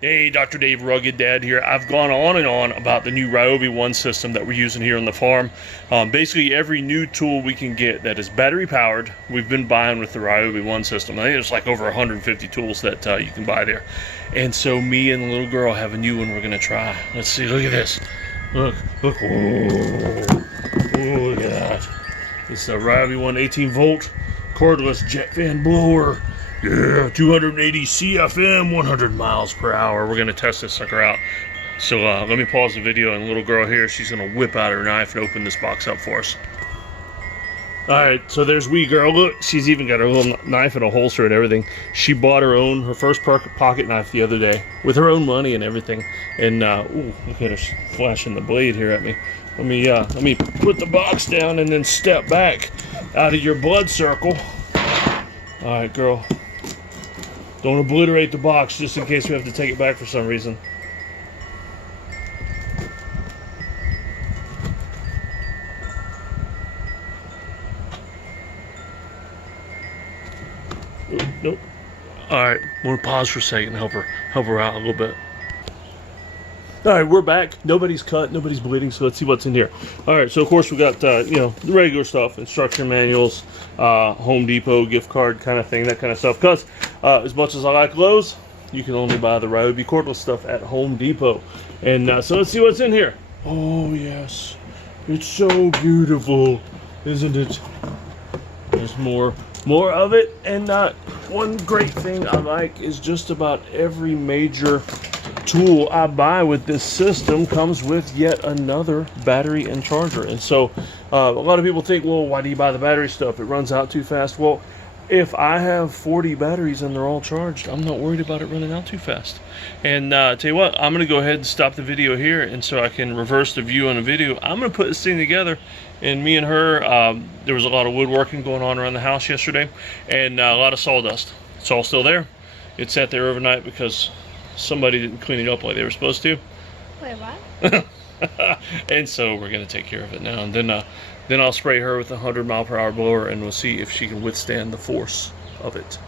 Hey, Dr. Dave Rugged Dad here. I've gone on and on about the new Ryobi 1 system that we're using here on the farm. Basically, every new tool we can get that is battery powered, we've been buying with the Ryobi 1 system. I think there's like over 150 tools that you can buy there. And so me and the little girl have a new one we're gonna try. Let's see, look at this. Look. Whoa, look at that. It's a Ryobi 1 18 volt cordless jet fan blower. Yeah, 280 CFM, 100 miles per hour. We're gonna test this sucker out. So let me pause the video, and the little girl here, she's gonna whip out her knife and open this box up for us. All right, so there's wee girl. Look, she's even got her little knife in a holster and everything. She bought her first pocket knife the other day with her own money and everything. And ooh, look at her flashing the blade here at me. Let me put the box down and then step back out of your blood circle. All right, girl. Don't obliterate the box just in case we have to take it back for some reason. Ooh, nope. All right, I'm gonna pause for a second and help her out a little bit. All right, we're back. Nobody's cut, nobody's bleeding, so let's see what's in here. All right, so of course we got, the regular stuff, instruction manuals, Home Depot gift card kind of thing, that kind of stuff. Because as much as I like Lowe's, you can only buy the Ryobi cordless stuff at Home Depot. And so let's see what's in here. Oh, yes. It's so beautiful, isn't it? There's more of it. And one great thing I like is just about every major tool I buy with this system comes with yet another battery and charger. And so a lot of people think, well, why do you buy the battery stuff? It runs out too fast. Well, if I have 40 batteries and they're all charged, I'm not worried about it running out too fast. And tell you what, I'm going to go ahead and stop the video here, and so I can reverse the view on the video. I'm going to put this thing together, and me and her, there was a lot of woodworking going on around the house yesterday, and a lot of sawdust. It's all still there. It sat there overnight because somebody didn't clean it up like they were supposed to. Wait, what? And so we're going to take care of it now, and then I'll spray her with a 100-mile-per-hour blower, and we'll see if she can withstand the force of it.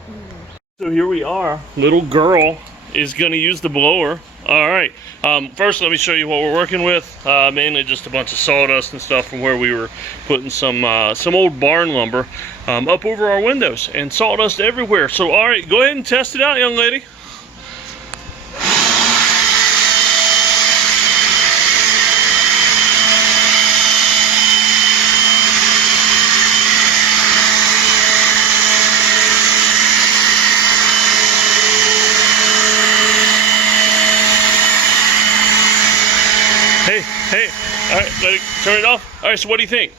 So here we are. Little girl is going to use the blower. All right. First, let me show you what we're working with. Mainly just a bunch of sawdust and stuff from where we were putting some old barn lumber up over our windows, and sawdust everywhere. So, all right, go ahead and test it out, young lady. Hey, all right, let it turn it off. All right, so what do you think?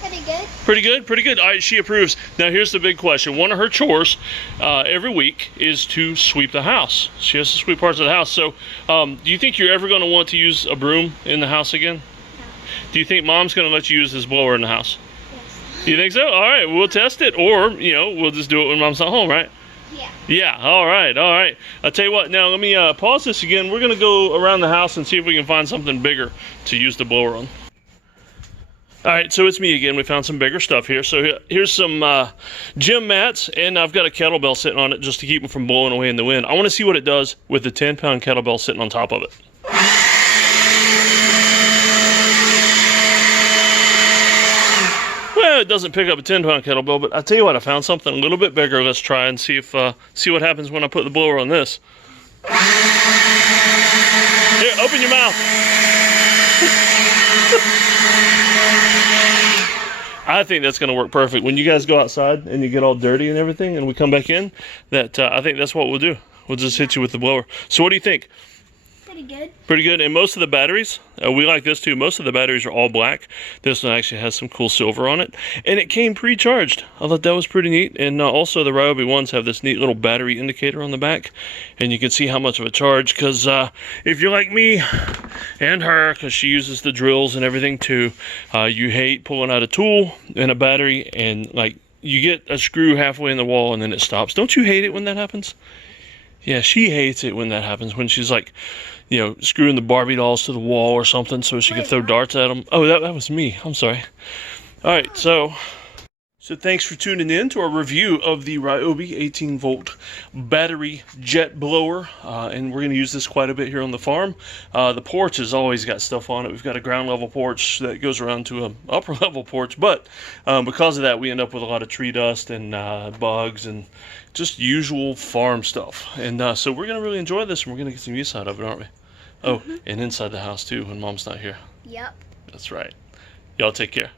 Pretty good. Pretty good, pretty good. All right, she approves. Now here's the big question. One of her chores every week is to sweep the house. She has to sweep parts of the house. So do you think you're ever going to want to use a broom in the house again? No. Do you think Mom's going to let you use this blower in the house? Yes. You think so? All right, we'll test it, or, we'll just do it when Mom's not home, right? Yeah. Yeah, all right. I'll tell you what, now let me pause this again. We're going to go around the house and see if we can find something bigger to use the blower on. All right, so it's me again. We found some bigger stuff here. So here's some gym mats, and I've got a kettlebell sitting on it just to keep them from blowing away in the wind. I want to see what it does with the 10-pound kettlebell sitting on top of it. Well, it doesn't pick up a 10-pound kettlebell, but I tell you what, I found something a little bit bigger. Let's try and see what happens when I put the blower on this. Here, open your mouth. I think that's going to work perfect. When you guys go outside and you get all dirty and everything, and we come back in, I think that's what we'll do. We'll just hit you with the blower. So what do you think? Pretty good. Pretty good. And most of the batteries, we like this too. Most of the batteries are all black. This one actually has some cool silver on it. And it came pre-charged. I thought that was pretty neat. And also the Ryobi ones have this neat little battery indicator on the back. And you can see how much of a charge. Because if you're like me and her, because she uses the drills and everything too, you hate pulling out a tool and a battery and like you get a screw halfway in the wall and then it stops. Don't you hate it when that happens? Yeah, she hates it when that happens, when she's like, screwing the Barbie dolls to the wall or something so she can throw darts at them. Oh, that was me. I'm sorry. All right, so So thanks for tuning in to our review of the Ryobi 18-volt battery jet blower, and we're going to use this quite a bit here on the farm. The porch has always got stuff on it. We've got a ground level porch that goes around to an upper level porch, but because of that we end up with a lot of tree dust and bugs and just usual farm stuff. And so we're going to really enjoy this, and we're going to get some use out of it, aren't we? Oh, and inside the house too when Mom's not here. Yep. That's right. Y'all take care.